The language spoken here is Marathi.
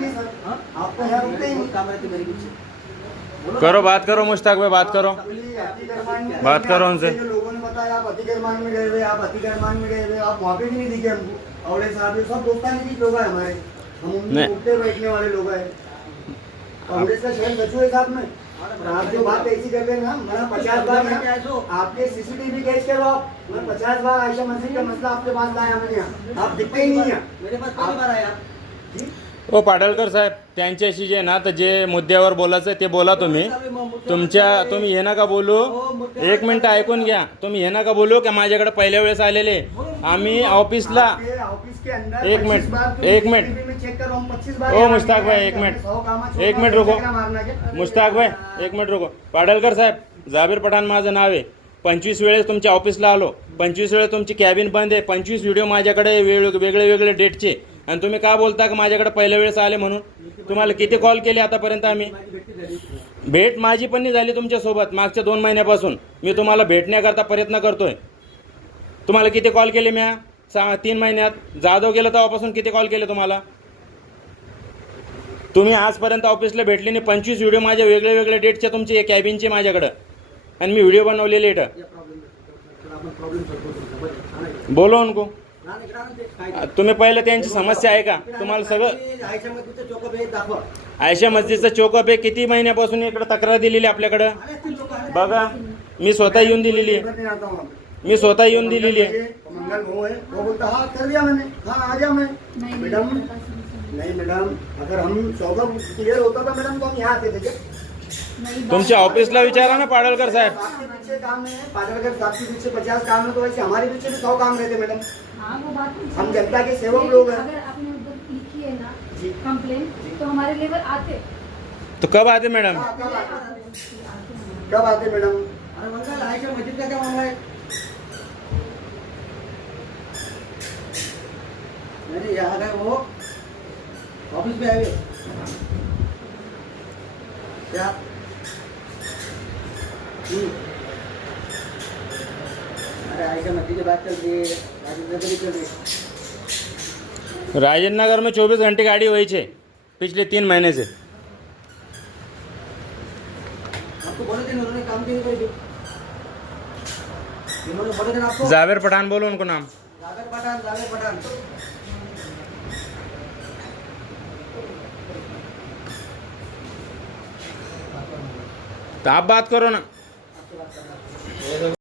नहीं सर? नहीं काम रहते मेरे करो बात करो मुश्ताक भाई बात करो। बात करो उनसे। लोगों ने बताया आप अतिक्रमण में गए हुए आप अतिक्रमण में गए हुए आप वहाँ पे भी नहीं दिखे हमको। अवले साहब ये सब दोस्तानी की लोग हैं हमारे। हम। उठते बैठने वाले लोग हैं कांग्रेस का शहर सचू है साहब में? आप जो बात ऐसी कर रहे हैं ना मैंने पचास बार आपके सीसीटीवी कैच करो आप। मैं पचास बार आयशा मस्जिद का मसला आपके पास लाया मैंने यहाँ। आप दिखते ही नहीं हैं मेरे पास पहली बार आया? ओ पाडळकर साहेब त्यांच्याशी जे ना तर जे मुद्द्यावर बोलायचं आहे ते बोला तुम्ही. तुमच्या तुम्ही हे नका बोलू. एक मिनिट ऐकून घ्या. तुम्ही हे नका बोलू की माझ्याकडे पहिल्या वेळेस आलेले. आम्ही ऑफिसला एक मिनट, एक मिनट। ओ मुश्ताक भाई एक मिनट. एक मिनट मिनिट रुको. मुश्ताक भाई एक मिनिट रुको. पाडलकर साहेब जाबीर पठाण माझं नाव आहे. पंचवीस वेळेस तुमच्या ऑफिसला आलो. पंचवीस वेळेस तुमची कॅबिन बंद आहे. पंचवीस व्हिडिओ माझ्याकडे वेळ वेगळे वेगळे डेटचे. आणि तुम्ही का बोलता की माझ्याकडे पहिल्या वेळेस आले म्हणून? तुम्हाला किती कॉल केले आतापर्यंत आम्ही? भेट माझी पण नाही झाली तुमच्यासोबत. मागच्या दोन महिन्यापासून. मी तुम्हाला भेटण्याकरता प्रयत्न करतोय. तुम्हाला किती कॉल केले म्या? सा तीन महिन्यात. जाधव गेलं तेव्हापासून किती कॉल केले तुम्हाला? तुम्ही आजपर्यंत ऑफिसला भेटले नाही. पंचवीस व्हिडिओ माझ्या वेगळे वेगळे डेटचे तुमचे कॅबिनचे माझ्याकडं. आणि मी व्हिडिओ बनवलेले इथं. बोलो उनको ना इकडे आणा ते काय तुम्ही पहिलं त्यांची समस्या आहे का? तुम्हाला सगळं हे आयशा मस्जिदचं चोकअप आहे किती महिन्यापासून इकडे तक्रार दिलेली आपल्याकडं? बघा मी स्वतः येऊन दिलेली हूँ। मी दिलेली आहे मंगल मंगल वो है वो बोलता हाँ कर दिया मैंने। हाँ आ जा मैं। नहीं मैडम नहीं मैडम अगर हम क्लियर होता था मैडम तो हम यहाँ आते थे क्या? तुमच्या ऑफिसला विचारा ना पाडळकर साहेब। काम है साहब के पीछे पचास काम है तो वैसे हमारे पीछे भी सौ काम रहते मैडम। हाँ वो बात तो हम जनता के सेवक लोग हैं। अगर आपने उधर लिखी है ना। कंप्लेन तो हमारे लेवल आते। तो कब आते मॅडम? हाँ, कब आते कब आते मैडम? अरे मंगल आयशा मस्जिद का क्या मामला है? नहीं यहाँ गए वो ऑफ़िस पे आए। क्या? हम्म। अरे की बात चल रही है। राजेंद्र की चल रही राजेंद्र नगर में चौबीस घंटे गाड़ी हुई छे पिछले तीन महीने से। आपको बोले थे उन्होंने काम क्यों नहीं करे थे जावेर पठान बोलो उनको नाम। जावेद पठान जावेद पठान। तो आप बात करो ना।